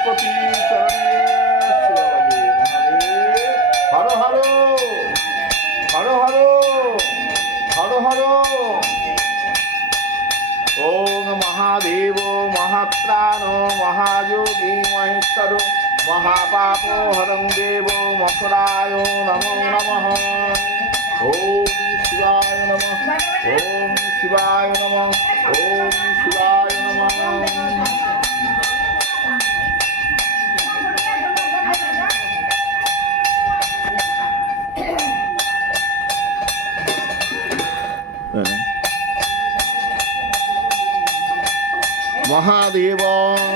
কৈলাসপতি চরণে হর হর হর হর হর হর ওম মহাদেব মহাত্রাণ মহাযোগী মহেশ্বর মহাপাপ হরং দেব মকরায় নমো নমঃ ওম শিবায় নমঃ ওম শিবায় নমঃ ওম শিবায় নমঃ মহাদেব মহাত্রাণ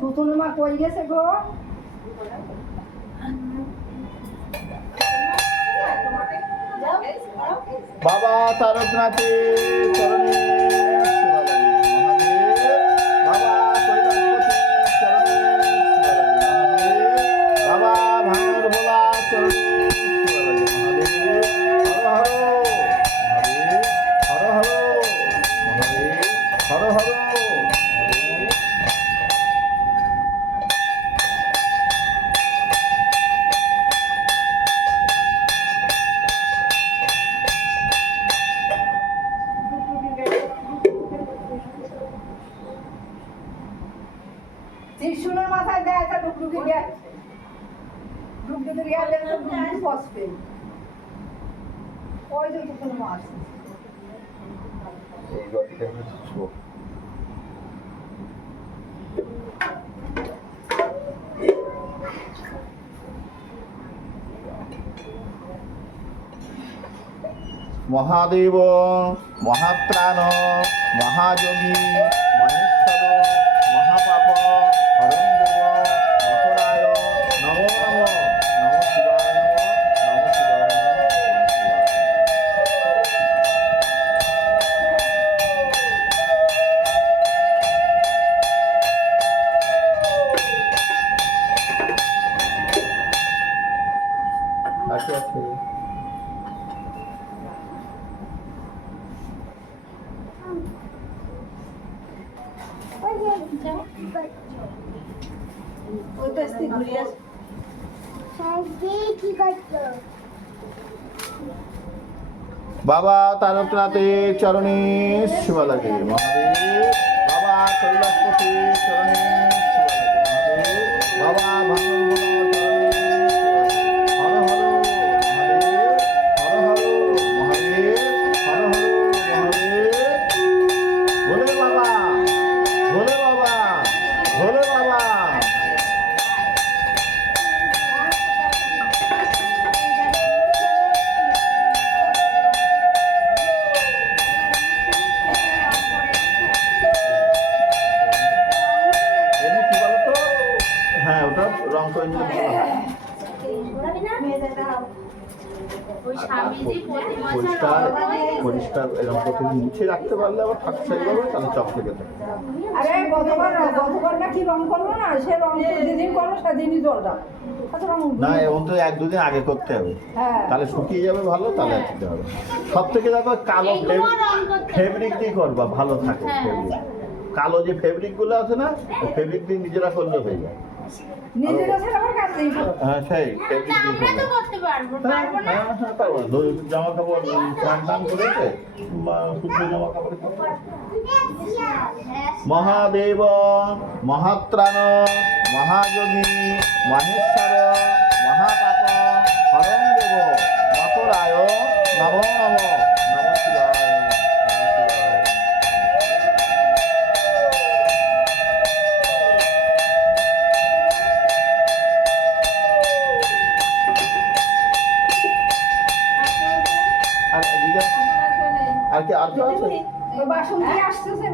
পুতুল মা কই গেছে গো? বাবা তারকনাথের চরণে। বসবে ওই যে পুতুল মা আছে এই গতিতে হচ্ছে মহাদেব মহাত্রাণ মহাযোগী মহেশ্বর মহাপাপ। আছে আছে ওই পাশ থেকে ঘুরে আস। কি করছ বাবা তারকনাথের চরণে শিবা লাগে মহাদেব বাবা চরণে শিবা লাগে মহাদেব বাবা ভাঙন করে নিয়ে দিতে হবে। ওই স্বামীজি প্রতি বছর পরিষ্কার পরিষ্কার এরকম করে মুছে রাখতে পারলে আবার ঠাক সাইভাবে তাহলে চক থেকে আরে গতবার গতবার না কি রং করব না? সে রং যেদিন করব সেদিনই জলটা না এখন তো এক দুদিন আগে করতে হবে। হ্যাঁ। তাহলে শুকিয়ে যাবে ভালো তাহলে দিতে হবে সব থেকে দেখো কালো। ফেব্রিক দিয়ে করবা ভালো থাকে হ্যাঁ। ফেব্রিক। কালো যে ফেব্রিকগুলো আছে না ফেব্রিক দিয়ে নিজেরা করলে হয়ে যায়। হ্যাঁ হ্যাঁ, পারব না? হ্যাঁ, পারব। ধরো জামা কাপড় স্নান টান করেছে শুকনো জামা কাপড় মহাদেব মহাত্রাণ মহাযোগী মহেশ্বর মহাপাপ হরং দেব মথুরায় নম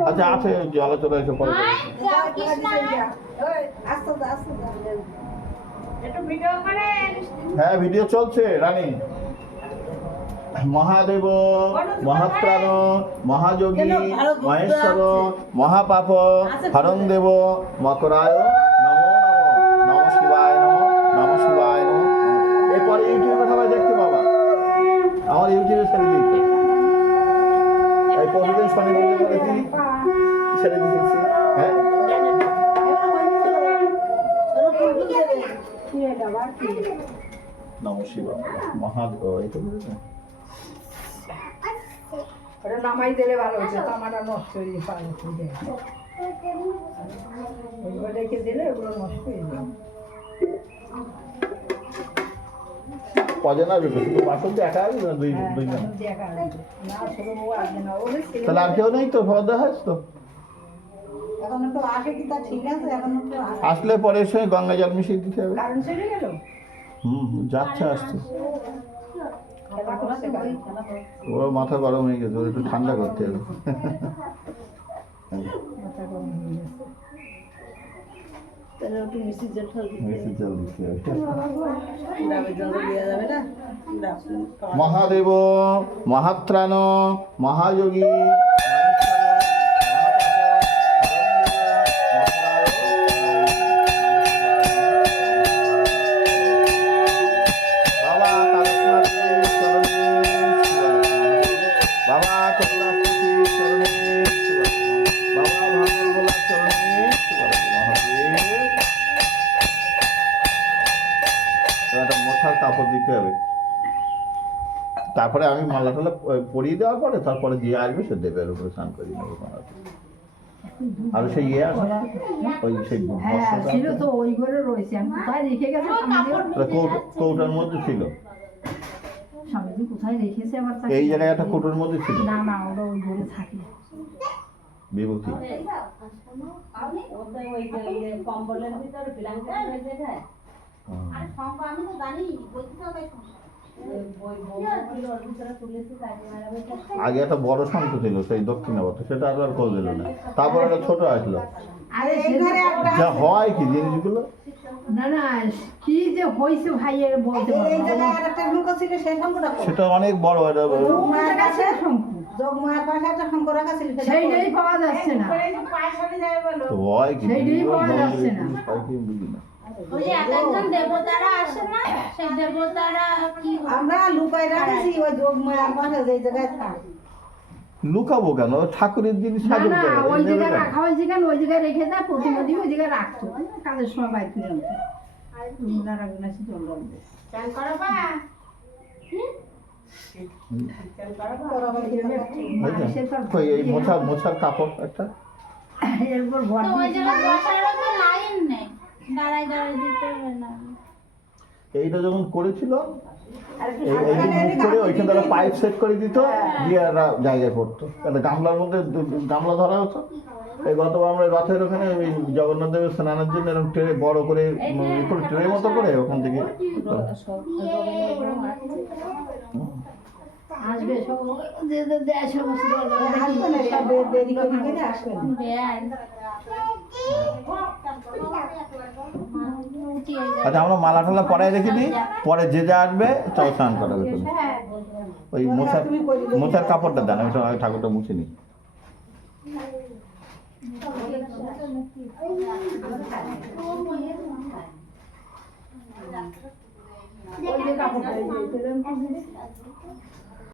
আচ্ছা আছে জলে চলে এসে পরে আয়, যা, কৃষ্ণা। আস্তে আস্তে একটু ভিডিও করে হ্যাঁ ভিডিও চলছে রানী। মহাদেব মহাত্রাণ মহাযোগী মহেশ্বর মহাপাপ হরং দেব মকরায় নম নম। নম শিবায় নম নম শিবায় নম। এরপরে ইউটিউবে সবাই দেখতে পাবা। আমার ইউটিউবে ছেড়ে এই প্রতিদিন শনি পুজো করেছি ছেড়ে দিয়েছি। হ্যাঁ? নামাই দিলে ভালো হচ্ছে তামাটা নষ্ট হয়ে পারে ওইগুলো রেখে দিলে ওগুলো নষ্ট হয়ে যাবে কজন আসবে? বাসন তো একা আসবে না দুই হ্যাঁ, দুইজন তাহলে আর কেউ নেই তো? খাওয়া দাওয়া হয়েছে তো। আসলে পরে এসে গঙ্গা জল মিশিয়ে দিতে হবে। হুম হুম, যাচ্ছে আসছে। ওর মাথা গরম হয়ে গেছে ওর একটু ঠান্ডা করতে হবে মাথা গরম হয়ে গেছে। মেসি জল দিতে হবে মহাদেব মহাত্রাণ মহাযোগী। কাপড় দিতে হবে। তারপরে আমি মালা টালা পরিয়ে দেওয়ার পরে তারপরে যে আসবে সে দেবে এর উপরে স্নান করিয়ে নেব মালাটা। আর সেই ইয়ে আছে না ওই সেই হ্যাঁ ছিল তো ওই ঘরে রয়েছে। কোথায় রেখে গেছে ওই কৌটো- কৌটোর মধ্যে ছিল। এই জায়গায় একটা কৌটোর মধ্যে ছিল। না না ওটা ওই ঘরে থাকে। বিভূতি। কম্বলের ভিতরে আর আমি তো জানি বলতে আগে একটা বড় শঙ্খ ছিল সেই দক্ষিণাবর্ত সেটা আর করে দিল না। তারপর একটা ছোট আসলো। আরে যা হয় কি জিনিসগুলো? না না যে হয়েছে ভাই এর বলতে পারব এই না। জায়গায় আরেকটা শঙ্খ ছিল সেই সেটা অনেক বড় সেইটাই পাওয়া যাচ্ছে না। তো কি সেইটাই জিনিসগুলো পাওয়া যাচ্ছে না। জিনিস কি বুঝি না ওই একজন দেবতারা আসে না সেই দেবতারা কি আমরা লুকাই রাখেছি ওই যোগমায়ার পাশে যেই জায়গায় থাক। লুকাবো কেন? ঠাকুরের জিনিস না সাজুক ওই জায়গায় রাখা ওই জায়গায় রেখে দেয় প্রতিমা দিয়ে ওই জায়গায় রাখতো কাজের সময় বাইক আনতো। জল রাখবে চান এই মোছার কাপড় একটা? এরপর তো ভর ওই দিয়ে জায়গায় বসারও তো লাইন নেই দাঁড়াই দাঁড়াই দিতে হবে না। এইটা যখন করেছিল করে ওইখানে তারা পাইপ সেট করে দিত দিয়ে এরা জায়গায় পড়তো। একটা গামলার মধ্যে গামলা ধরা হতো। এই গতবার আমরা রথের ওখানে ওই জগন্নাথ দেবের স্নানের জন্য এরকম ট্রে বড় করে ট্রে মতো করে ওখান থেকে আসবে সব। যে যে দেয় সমস্ত আসবে না সব দেরি করে আসবে না। আচ্ছা আমরা মালা টালা পরাই রেখে দিই পরে যে যা আসবে তাও স্নান করাবে তুমি ওই মোছার মোছার কাপড়টা দেন, আমি ঠাকুরটা মুছে নিই। কাপড়টা।